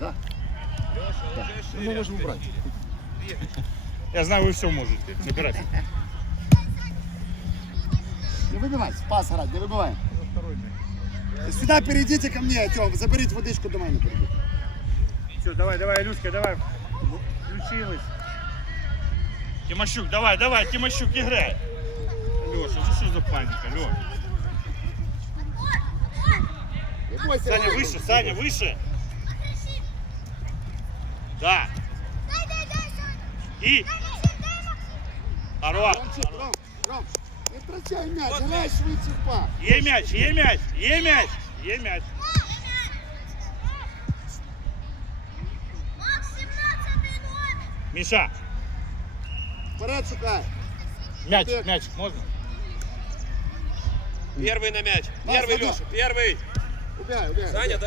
Да? Ну, шире. можем убрать. Я знаю, вы все можете. Набирайте. Не выбивай, пас играть, не выбиваем. Сюда перейдите ко мне, Тём, заберите водичку до перейдіть. Все, давай, давай, Люська, давай. Включилась. Тимощук, давай, давай, Тимощук, играй. Леша, ну что за паника, Леша? Не бойся, Саня, Роман. выше, Саня, выше. Да. И. Хорош. Ромчик, Ром, Ром, не втрачай м'яч, грай швидше в пас. Є м'яч, є м'яч, є м'яч, є м'яч. Міша, Вперед шукай. м'яч, м'яч, можна? Первый на мяч. Вас, Первый, Вадим. Леша, первый. Убегай, убегай. Саня,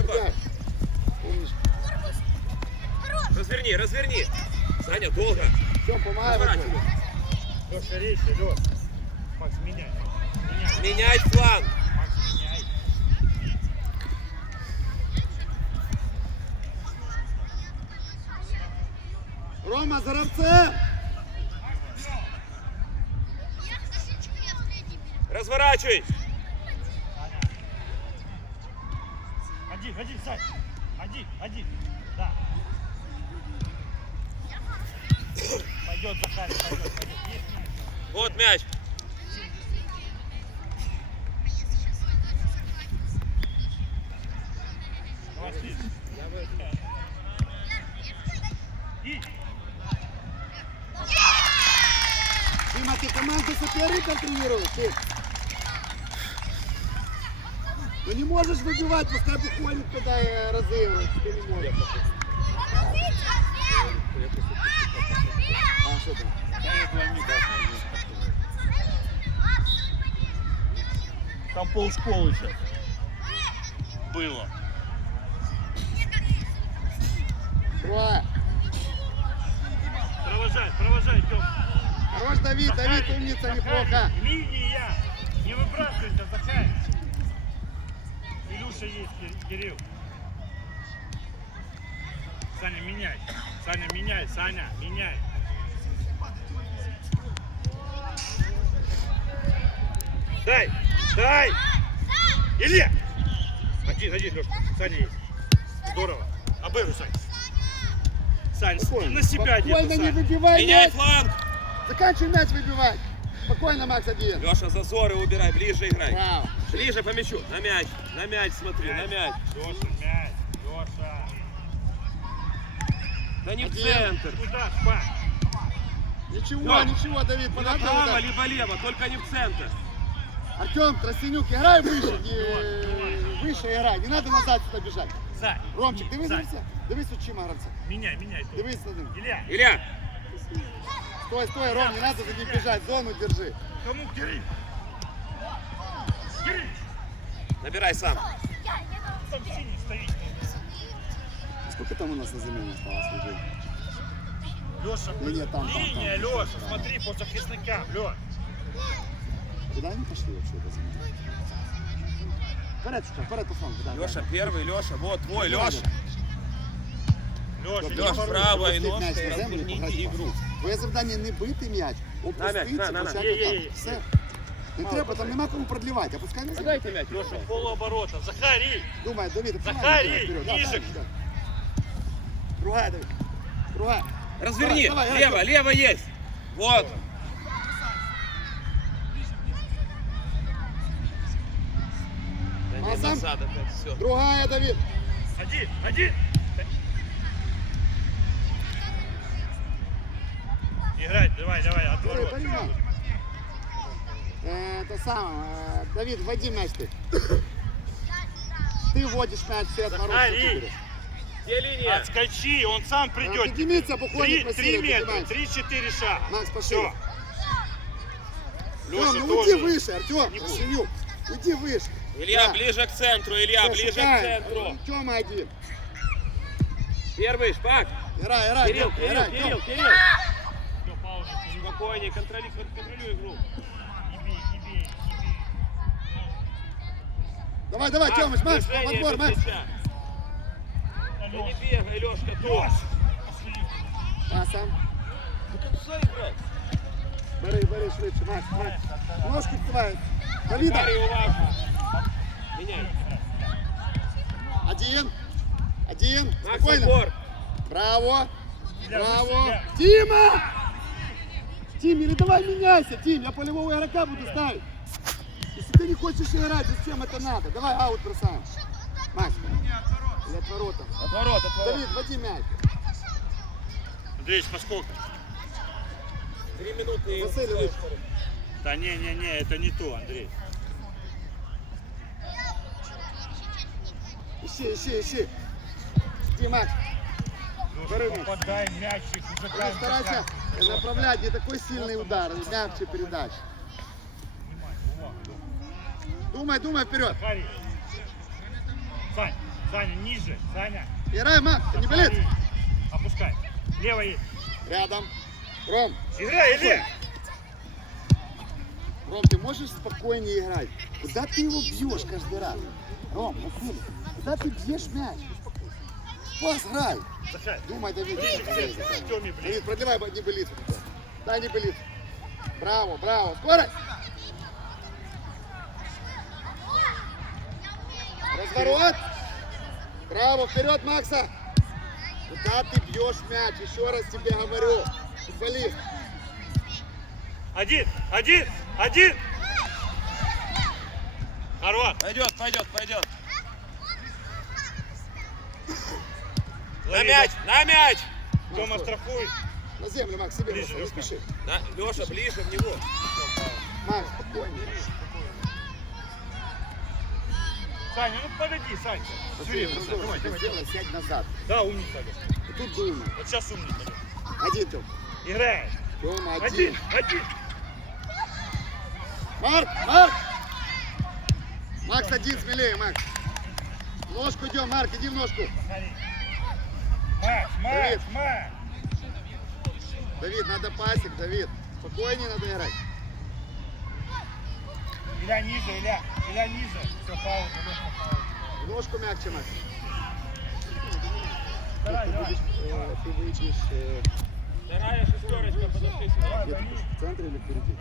убегай. Умничка. Разверни, разверни. Саня, долго. Тём, помогай. Леша, рейся, Леш. Макс, меняй. Меняй, Менять. Макс, меняй. Рома, Заровце! Разворачивай. Один, Сань. Один, один. Да. Пойдет, Захарий, пойдет, пойдет. Есть мяч. Вот мяч. Давай, слизь. И. Дима, ты команду соперника тренируешь? Ты? Ну не можешь выбивать, пускай бухонник туда э, разыгрывает. Ты не можешь. А, что там? Там полшколы сейчас. Было. Провожай, провожай, Тём. Хорош, Давид, Давид, умница, неплохо. Линия. Не выбрасывайся, Захарий. Илюша есть, Кир- Кирилл. Саня, меняй. Саня, меняй. Саня, меняй. Дай, дай. Илья. Один, один, Леша. Саня есть. Здорово. Обыгрывай, Сань. Сань, Спокойно. на себя Спокойно, не Сань. выбивай Меняй мяч. фланг. Заканчивай мяч выбивать. Спокойно, Макс, один. Леша, зазоры убирай, ближе играй. Браво. Ближе по мячу. На мяч. На мяч смотри, на мяч. Леша, мяч. Леша. Да не в Один. центр. Куда, Спа? Ничего, Лёш, ничего, Давид, Либо право, либо лево, только не в центр. Артем, Тростенюк, играй выше, не... выше играй, не надо назад сюда бежать. Сань. Ромчик, на це. Дивись у чима гравця. Меняй, меняй. Дивись на ним. Илья, Илья, Стой, стой, Ром, не надо за ним бежать, зону держи. кому Кирилл? Кирилл, набирай сам. там синий стоит. Сколько там у нас на замене осталось людей? Леша, Не, не, там, там, линия, там. Леша, смотри по захисникам, Леша. Куда они пошли вообще это заменить? Вперед, шукай, вперед по флангу, да. Леша да. первый, Леша, вот твой, Лёша. Леша. Леша, Лёш, Леш, Лёш, правой Пропустить м'яч ножкой на землю і разверните пограти игру. пас. Твоє завдання не бити м'яч, опуститися, на, на, на. почати Є, є, так. є. Все. Не треба, там нема кому продлівати, опускай на землю. Дайте мяч. Леша, полуоборота. Захарий, Думай, Давид, вперед, да, да, да. Другая, Давид. Другая. Разверни. Давай, давай, лево, лево есть. Вот. Да не, назад опять все. Другая, Давид. один, один. Играть, давай, давай, от Бери, ворот. Э, Это самое, э, Давид, вводи мяч ты. Ты вводишь мяч, все от берешь. Где линия? Отскочи, он сам придет. Поднимите, Три, бухонник три метра, три-четыре шага. Макс, пошли. Все. Леша ну уйди выше, Артем. Тростенюк. Уйди выше. Илья, Да. ближе к центру, Илья, Всё, ближе к шукай. центру. Тёма один. Первый, шпак. Играй, играй, Кирилл, Кирилл, Кирилл. Кирилл. Всё, пауза. Спокойнее, контролируй, контролируй игру. Не бей, не бей, не бей. Давай, давай, Тёмыч, Макс, подбор, Макс. Да не бегай, Лешка, тут. Паса. Ну тут сзади играть. Бери, бери швидше, Макс, Макс. Ножки вставай. Давида. Парень уважно. Меняй. Один. Один. Макс, Спокойно. отбор. Браво. Браво. Тима! Тим, или давай меняйся, Тим, я полевого игрока буду ставить. Если ты не хочешь играть, зачем это надо? Давай аут бросаем. Макс. Или от ворота. Отворот, отворот. Давид, води мяч. Андрей, поскольку? Три минуты. Василий. Да не, не, не, это не то, Андрей. Ищи, ищи, ищи. Иди, Макс. Подай мячик, уже старайся направлять, не такой сильный удар, мягче передач. Думай, думай вперед. Хари. Сань, Саня, ниже, Саня. Играй, Макс, не болит. Опускай. Лево есть. Рядом. Ром, Играй, Илья. Ром, ты можешь спокойнее играть? Куда ты его бьешь каждый раз? Ром, Василий, куда ты бьешь мяч? Пас, грай. Думай, Давид. Давид, продлевай, не болит. Да, не болит. Браво, браво. Скорость. Разворот. Браво, вперед, Макса. Куда ты бьешь мяч? Еще раз тебе говорю. Футболист. Один, один, один. Хорват. Пойдет, пойдет, пойдет. На мяч, на мяч. Тёма страхует. На землю, Макс, себе Ближе, не спеши. На, Леша, ближе в него. Макс, спокойно. Саня, ну подойди, Саня. Василий, Давай, давай, сделай, сядь назад. Да, умница. Тут думай. Вот сейчас умница. Один, Тём. Играй. Тёма, один. Один, один. Марк, Марк! Макс один, смелее, Макс. В ножку идем, Марк, иди в ножку. Смотри. Матч, матч, Давид. надо пасик, Давид. Спокойнее надо играть. Иля ниже, Иля. Иля ниже. Все, пауза, ножку мягче, Макс. Давай, Ты давай. будешь, э, ты выйдешь э, Вторая шестерочка, подошли сюда. где-то в центре или впереди.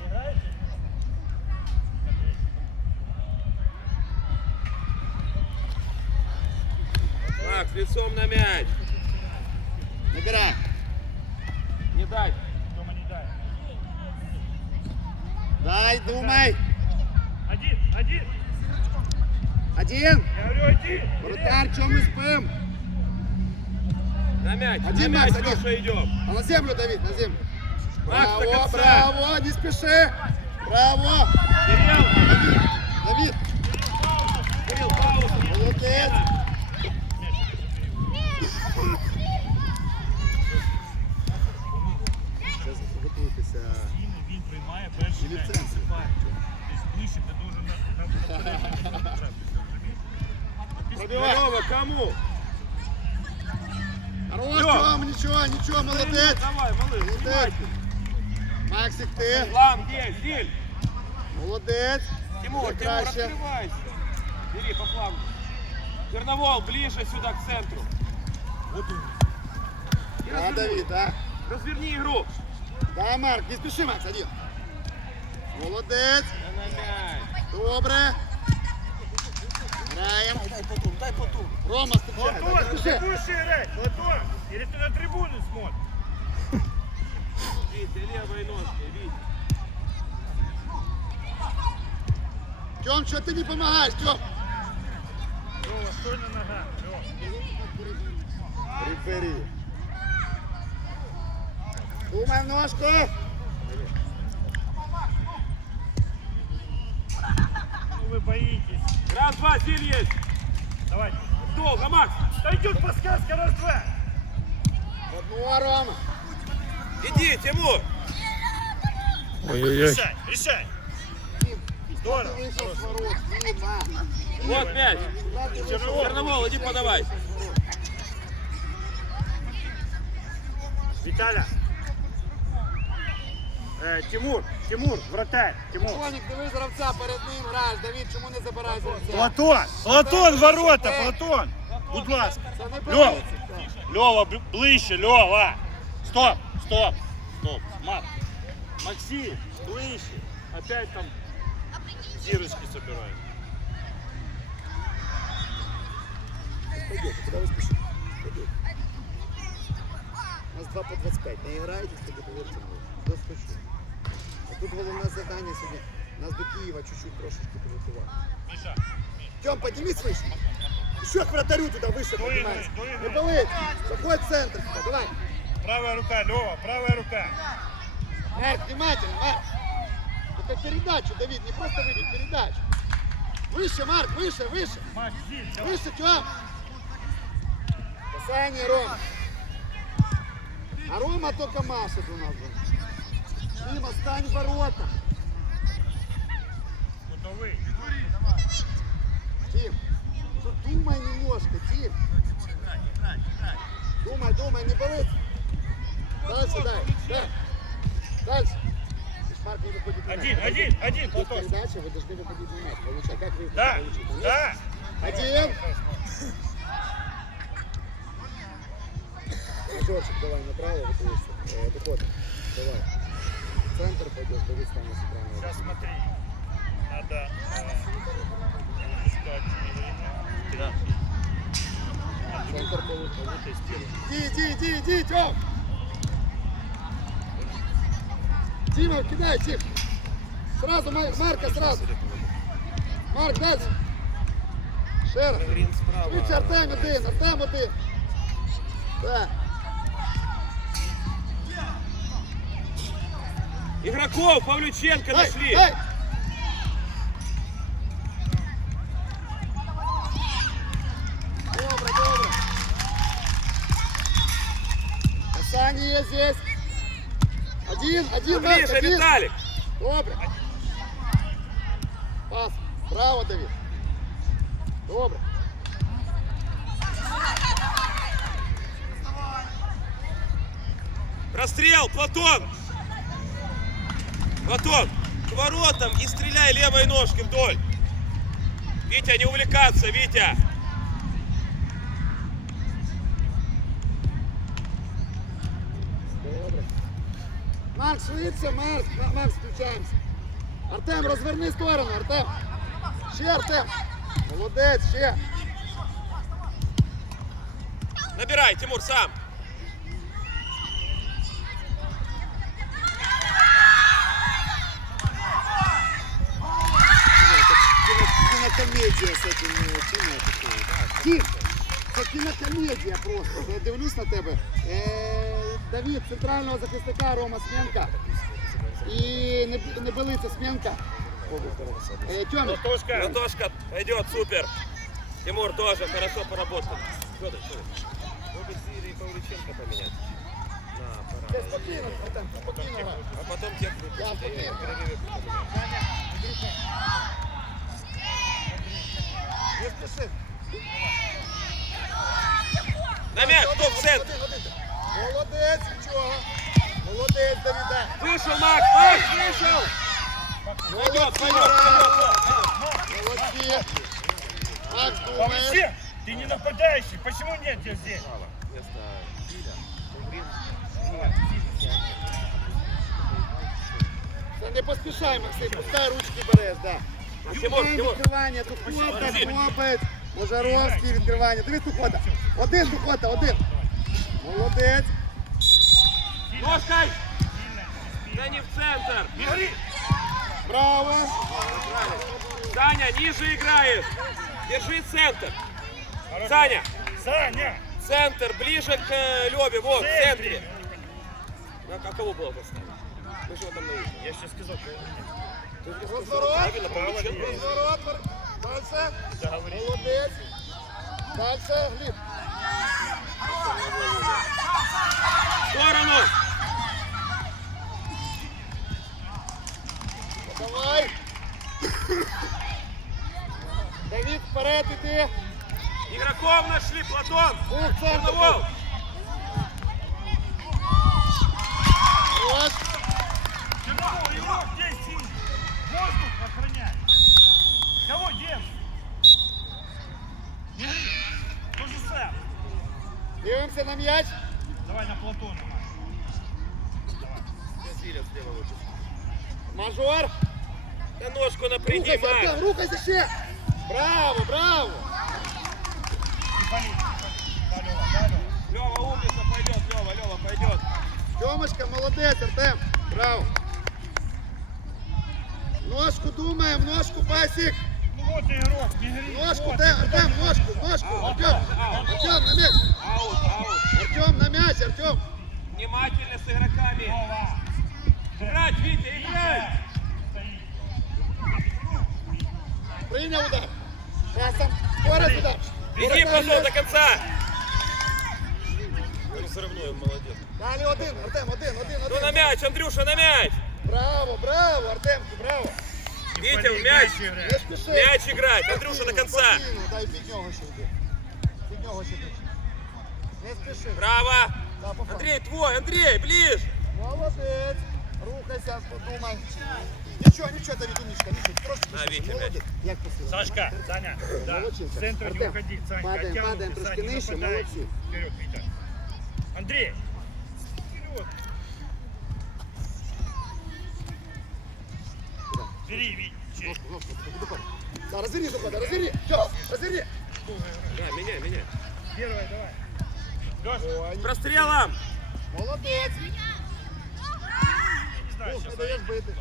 Макс, лицом на мяч. Набирай. Не дай. Тёма, не дай. Дай, думай. Один, один. Один. Я говорю, один. Вратарь, чем мы спим? На мяч, Один, на мяч, Макс, один. Леша, идем. А на землю, Давид, на землю. Макс, Браво, браво, не спеши. Браво. Кирилл, Давид, Кирилл, пауза. молодец. Снимайте. Максик, ты. План, где, Зиль? Молодец. Тимур, Ты Тимур, краще. открывайся. Бери по флангу. Черновол, ближе сюда, к центру. Вот он. И Да, разверни. Давид, да. Разверни игру. Да, Марк, не спеши, Макс, один. Молодец. Да на мяч. Добре. Граем. Дай потом, дай потом. Рома, ступай. да, Платон, спеши. будешь играть? Платон. Или ты на трибуны смотришь? Витя, левой ножкой, Витя. Тём, что ты не помогаешь, Тём? Лёва, стой на ногах. Лёва. Рефери. Думай в ножку. Ну вы боитесь. Раз, два, Зиль есть. Давай. Долго, Макс. Да идет подсказка, раз-два. Одного, Рома. Иди, Тимур. Решай, решай. Дим, Здорово. Ты вышел с ворот, Дима. Вот мяч. Куда ты вышел? Черновол. Черновол, иди подавай. Виталя. Е, Тимур, Тимур, вратарь, Тимур. Коник, дивись гравця, перед ним граєш. Давід, чому не забираєш гравця? Платон, Платон, ворота, Платон. Будь ласка. Це не Льова, болиться. так. Льова, бл- ближче, Льова. Стоп, стоп, стоп. Мак. Максим, ближче. Опять там зірочки собирають. Пойдете, куди ви спішите? Пойдете. У нас 2 по 25. Не граєте, тоді повірте мені. Доскочу. А тут головне завдання сьогодні. Нас до Києва чуть-чуть трошечки підготувати. Міша, Тьом, поднимись выше. Еще к вратарю туда выше Дуй, поднимайся. дуй, дуй. Не болит. Заходь в центр. сюда, Давай. правая рука, Льова, правая рука. Марк, внимательно, Марк. Это передачу, Давид, не просто выбить, передачу. Выше, Марк, выше, выше. Выше, Тём. Касание, Рома. А Рома только машет у нас. был. Дима, стань в ворота. Кутовий. Тим, тут думай немножко, Тим. Думай, думай, не болит. Дальше, дай, дай. Дальше. Один, один, один, Платон. передача, вы должны выходить на мяч. Получай, как вы Да, получите? Да. Один. Мажорчик, давай направо, выходишь. Э, выходим. Давай. Центр пойдешь, Давид станет с. Сейчас смотри. Надо э, искать время. Центр получше. Кого-то сделать. Иди, иди, иди, иди, Тём! Дима, кидай, Тим! Сразу, Мар- Марка, сразу! Марк, дальше! Шеров! Швидше, Артем, один, Артем, один! Так, Игроков Павлюченко нашли. Добре, Один, один, Ближе, один! Виталик. Добре. Пас. Браво, Давид. Добре. Расстрел, Платон. Платон, к воротам и стреляй левой ножкой вдоль. Витя, не увлекаться, Витя. Марк, швидше, Марк. Ма- Макс, включаємося. Артем, розверни сторону, Артем. Ще, Артем. Молодець, ще. Набирай, Тимур, сам. Кинокомедія з цим Тімою такою. Тім, це кінокомедія просто. Я дивлюсь на тебе. Е, Давид, центрального захисника Рома Сменка. І не, не билиться Сменка. Е, Тьомі, Платошка. Латошка пойдет, супер. Тимур тоже хорошо поработал. Федор, Федор. Может, Сири и Павлюченко поменять? Да, Ти пора. спокійно, Артем, спокійно грай. А потом тех Я выпустить. спокійно. в перерыве поменять. Не спіши. На мяч, кто Молодець, нічого. Молодець, Давіда. Вышел Макс, Макс, вышел! Пойдет, пойдет, пойдет. Молодці. Макс, А думаєш? вообще, ты не нападающий. Почему нет тебя здесь? Вместо Филя. Та не поспішай, Максим, пускай ручки береш, да. Тимур, Юрій, Тимур. відкривання, тут хлопець, Максим. хлопець. Можаровський відкривання. Дивись, Тухота. Один, Тухота, один. Молодець. Ножкой! Да не в центр! Бери. Браво. Саня, ниже играешь! Держи центр! Саня, Саня. центр, ближе к э, Леве, вот, в центре. а кого было поставить? Мы же там наедем. Я сейчас сказал, что Розворот. Правильно, Павлюченко. Розворот. Дальше. Молодець. Дальше, Гліб. Сторону! Давай. Давид, вперед іди. Игроков нашли, Платон! Ух. Черновол! От. О, игрок здесь синий. Воздух охранять. Кого держишь? Не гри. То же самое. Дивимося на м'яч. Давай на Платона. Мажор. Да ножку напряги, Рухайся, Артем, Макс. рухайся ще. Браво, браво. Не пали. Да, Лёва, да, Лёва. Лева умница, пойдет, Лева, Лева, пойдет. Тьомочка, молодець, Артем. Браво. Ножку думаємо, ножку пасік. Ну вот игрок, не гри. Ножку, Вот. Артем, Артем, ножку, ножку. Артем, Артем, на м'яч. Аут, аут. Артем, на м'яч, Артем. Внимательно с игроками. Вова. Играть, Витя, играть. Стоит. Прийняв удар. Пасом. Скорость удар. Иди, Воротар пошел є. до конца. Он все равно он молодец. Далі один, Артем, один, один, Ну на один. мяч, Андрюша, на мяч. Браво, браво, Артемку, браво. Витя, в Пали, мяч. играть. Не спіши. Мяч играть. Андрюша до конца. Спокійно, дай під нього ще йди. Не спіши. Браво. Да, по факту. Андрей, твой, Андрей, ближе. Молодець. Рухайся, подумай. Нічого, нічого, Давид, умничка, нічого. Трошки На, пішов. Вітя, Молодець. Як посила? Сашка, Саня, да. Молодчинка. В центр не Артем, уходи, Санька. падаем, оттянутый, падаем, Сань, трошки не нижче, нападай. молодцы. Вперед, Витя. Андрей. Вперед. Бери, Витя. Ножку, ножку, таки доходь. Да, розверни, доходи, розверни. Все, розверни. Да, меняй, меняй. Давай. Ой, Прострелом. не бити.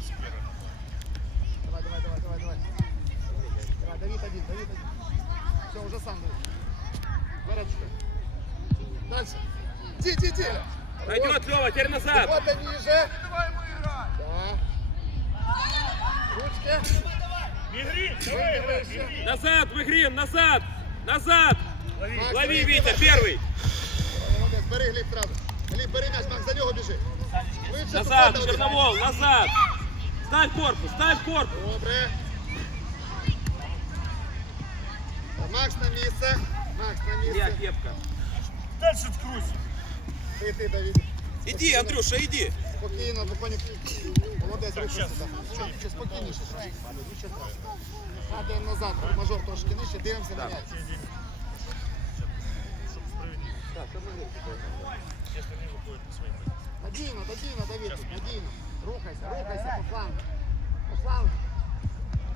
С первой. Давай, давай, давай, давай, давай. Давай, Давид один, Давид один. Все, уже сам Давид. Впередочка. Дальше. Ди, ди, ди. Пойдет, Лева, теперь назад. Вот они ниже. Да. Ручки. Не гри, давай играй, не гри. Назад, Мигрин, назад. Назад. Лови. Макс, Лови, Витя, первый. Молодець, бери Гліб сразу. Гліб, бери м'яч, Макс, за нього біжи. Швидше, Назад, Туди, Давид. Черновол, назад. Ставь корпус, ставь корпус. Добре. Макс на місце. Макс на Илья, місце. кепка. Дальше откройся. Ти, ти, Давид. Иди, Андрюша, иди. Спокійно, спокійно. Молодець, Так, рухайся щас. там. Що, ще спокійніше. трошки. Нічого страшного. Падаємо назад, мажор трошки нижче, дивимося на м'яч. Чтобы справедливо. Так, щоб не вийшло. Если не выходит на свои позиции. Надійно, надійно, Давид, тут, надійно. Рухайся, рухайся по флангу. По флангу.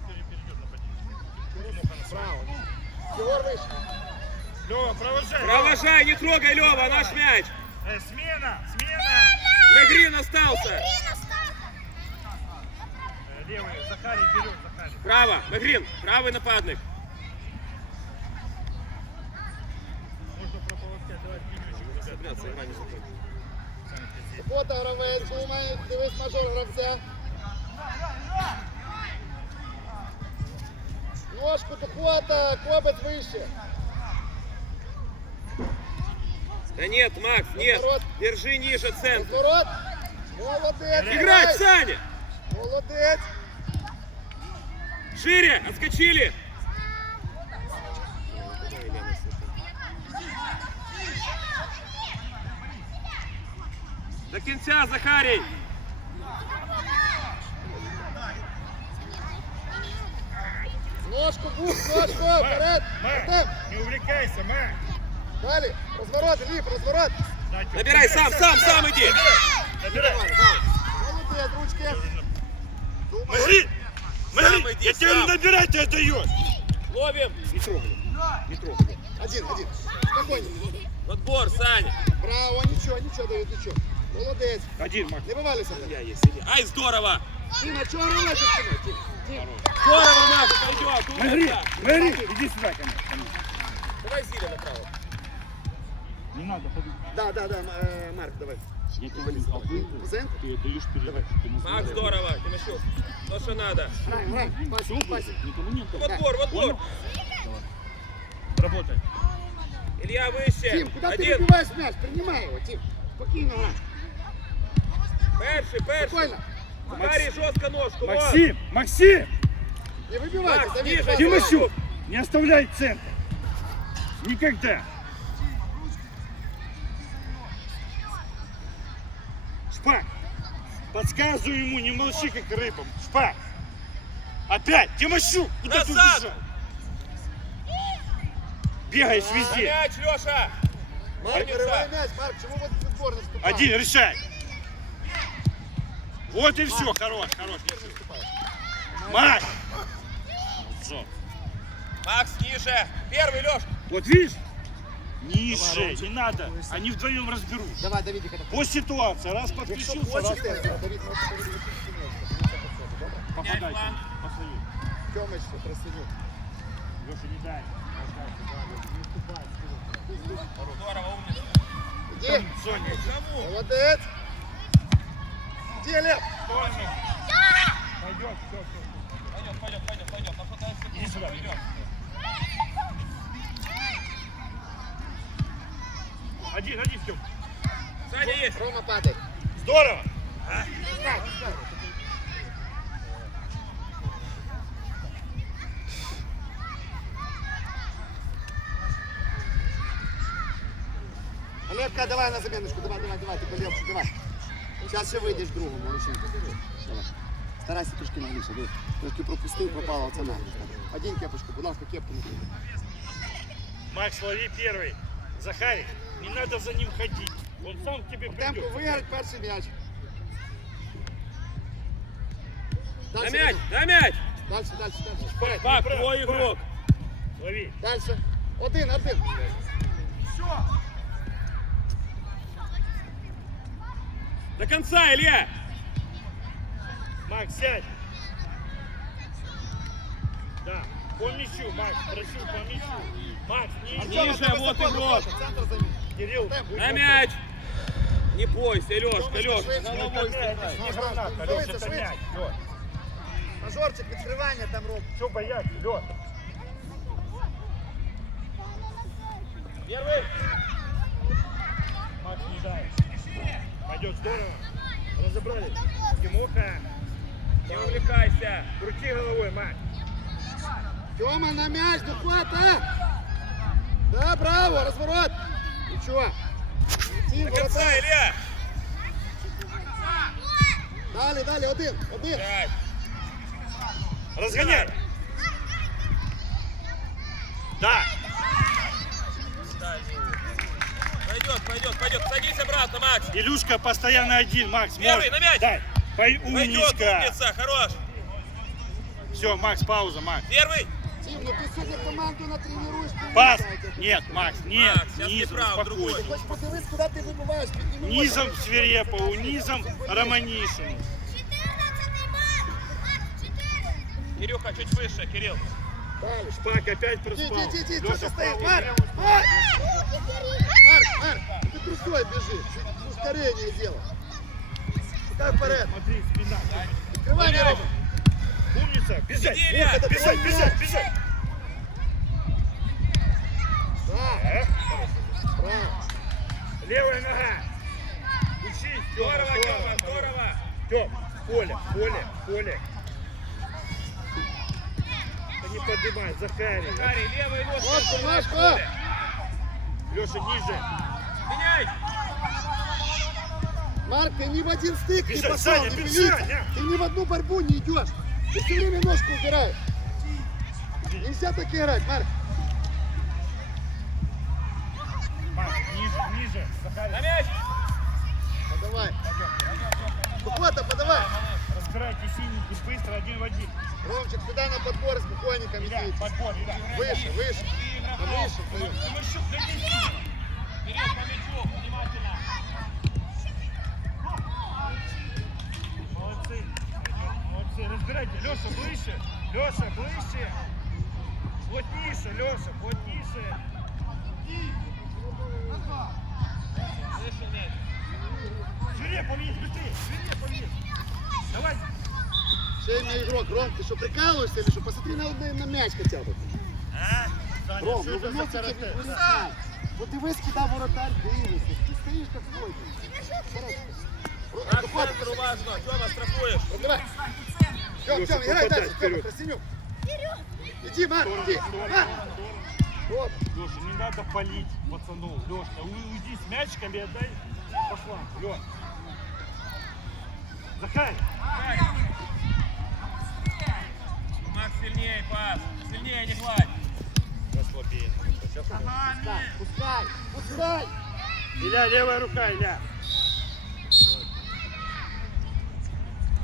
Пере- Перейдет на позицию. Через Леха на свою. Право. Фігур вище. Лева, провожай. Провожай, не трогай, Лева, наш мяч. Э, смена, смена. Мигрин остался. Э, левый, Захарий вперед, Захарий. Право, Мигрин, правый нападник. Можно прополоскать, давай пенечек. Собраться, игра не закончится. Фото гравець, думає, дивись мажор гравця. Ножку до хвата, кобець вище. Да нет, Макс, нет. Держи ниже центр. Розворот. Молодець. Играть, давай. Саня. Молодець. Шире, отскочили. До кінця, Захарій. Ножку, бух, ножку, вперед. Мэ, Артем, не увлекайся, Мэ. далі. Розворот, Ліп, розворот. Дайте. Набирай сам, сам, сам иди. Набирай. Молодець, ручки. Думай. Мэгри, Сам Мэгри, иди, я тебе сам. не набирать, ты отдаешь. Ловим. Не трогай. Не трогай. Один, один. Спокійно. В отбор, Саня. Браво, нічого, нічого, Давид, нічого. Молодець. Один, Макс. Не вивалися. Я есть, сиди. Ай, здорово. Тіма, чого рвати спиною? Тім, Тім. Здорово, Макс, пойдет. Мэгри, Умница. Мэгри, иди сюда ко мне. ко мне. Давай Зиля направо. Не надо, ходи. Да, да, да, е, Марк, давай. Я тебе говорю, а вы Кузен? ты отдаешь передачу. Ты нас Макс, здорово. Тимощук. То, что надо. Грай, грай. Пасик, пасик. Никому не В отдай. отбор, в отбор. Работай. Илья выше. Тім, куди ти Один. вибиваєш м'яч? Приймай його, Тім. Спокійно грай. Перший, перший. Спокійно. Захарий, жестко ножку. вон. Максим, Максим, Не вибивайте, Макс, Давид. ниже, пас. Тимощук, не оставляй центр. Никогда. Шпак. Подсказываю ему, не молчи, как рыбам. Шпак. Опять. Тимощук. Куда ты убежал? Бегаешь везде. мяч, Леша! Марк, вырывай мяч, Марк, чему вот этот сбор наступал? Один, решай. Вот и все, хорош, хорош. Мать! Зон. Макс, ниже! Первый, Леш! Вот видишь? Ниже, не надо. Они вдвоем разберут. Давай, Давидик, это По ситуации, раз Якщо подключился, хочеш, раз Давид, Давид, може перевірити попадайте. план. По своим. Тьомич, красиві. Леша, не дай. Здорово, умница! Іди, Соня, Кому? молодець. Іди, Лев. пойдет, все, все. Пойдем, пойдем, пойдем, пойдем. Попытаемся Иди сюда. Пойдем. Один, один, Тём. Сзади есть! Рома падай. Здорово. Олегка, давай на заменушку, давай, давай, давай, ти Левчик, давай. Зараз ще вийдеш другому, Рушенька. Давай. Старайся трошки нагліше, диви. Трошки пропустив, пропала оця наглість. Одінь кепочку, будь ласка, кепку не треба. Макс, лови первый. Захарик, не надо за ним ходить. Он сам к тебе Темпу придет. виграть перший м'яч. На Дальше, мяч! На мяч! Дальше, дальше, дальше. Пак, Пак, не прав, твой Пак. игрок! Лови. Дальше. Один, один. До конца, Илья! Макс, сядь. Да. По мячу, Макс, просил по мячу. Макс, ниже. Ниже, вот! Центр займі. Кирилл, На мяч! Не бойся, Лешка, Лешка, головой мяч. Лёш. Мажорчик, відкривання там роб. Что бояться, Лёш? Первый! Макс, не дай. Пойдет здорово. Разобрали. Тимоха, Не увлекайся! крути головой, Макс. Тьома на м'яч, доплата! Да, браво, розворот! Нічого. Тім, До конца, воротар. Илья! Далі, далі, один, один. Пять! Разгоняй. Да. Пойдет, пойдет, пойдет. Садись обратно, Макс. Илюшка постоянно один, Макс. Первый, может. на мяч. Дай. Пой- Пойдет, Умничка. умница, хорош. Все, Макс, пауза, Макс. Первый. Тім, ну ти сьогодні команду натренуєш. ти Пас. вилітаєте. Нет, Макс, нет. Макс, сейчас Низом, неправ, другой. спокойно. Хоч подивись, куди ти вибиваєш, підніми. Низом ноги. Свирепову, низом Романишину. Кирюха, чуть выше, Кирилл. Далі. Шпак опять Иди, проспал. иди, иди, что Леша, ты стоишь? правый, Марк, левый. Марк! Марк, Марк, ты трусой бежишь. Ускорение делай. Шукай вперед. Смотри, спина. Открывай, Рома. Умница. Бежать, бежать, бежать, бежать, бежать. Да, Э, право. Левая нога. Учись, Тёма, Здорово, Тёма, здорово. Тём, поле, поле, поле. Да не поднимай, Захарий. Гарри, левый нож. Машка, Машка! Леша, ниже. Меняй. Марк, ты ни в один стык не Бежать, пошел, Саня, не бежать. Ня. Ты ни в одну борьбу не идешь. Ты все время ножку убираешь. Нельзя так играть, Марк. Макс, ниже, ниже. Захарий, На мяч. Подавай. Бухота, подавай. разбирайте синенький быстро, один в один. Ромчик, сюда на подбор спокойненько Илья, идите. подбор. Выше, выше. Мне сюда. Вперед по мячу, внимательно. Молодцы. Молодцы. Разбирайте. Леша, ближе. Леша, ближе. Плотніше, Леша, плотніше. Слышал мяч. Свирепов есть, быстрее. Свирепов есть. Давай. Шейный игрок. Ром, ты что, прикалываешься или что? Посмотри на, на, на мяч хотя бы. А? Саня, Ром, что ну это за выносите, карате? вы не знаете. Вот ты выскидал воротарь, дивишься. Ты стоишь как стойка. Выходи, центр важно. Тёма, штрафуешь. Вот давай. Тём, Тём, играй дальше, Тёма. Красенюк. Иди, Марк, иди. Марк. Вот. Леша, не надо палить пацанов. Леша, уйди с мячиком и отдай по флангу. Лёш. Захарь. Макс, сильнее пас. Сильнее, не гладь. Послабее. Пускай, пускай, пускай. Илья, левая рука, Илья.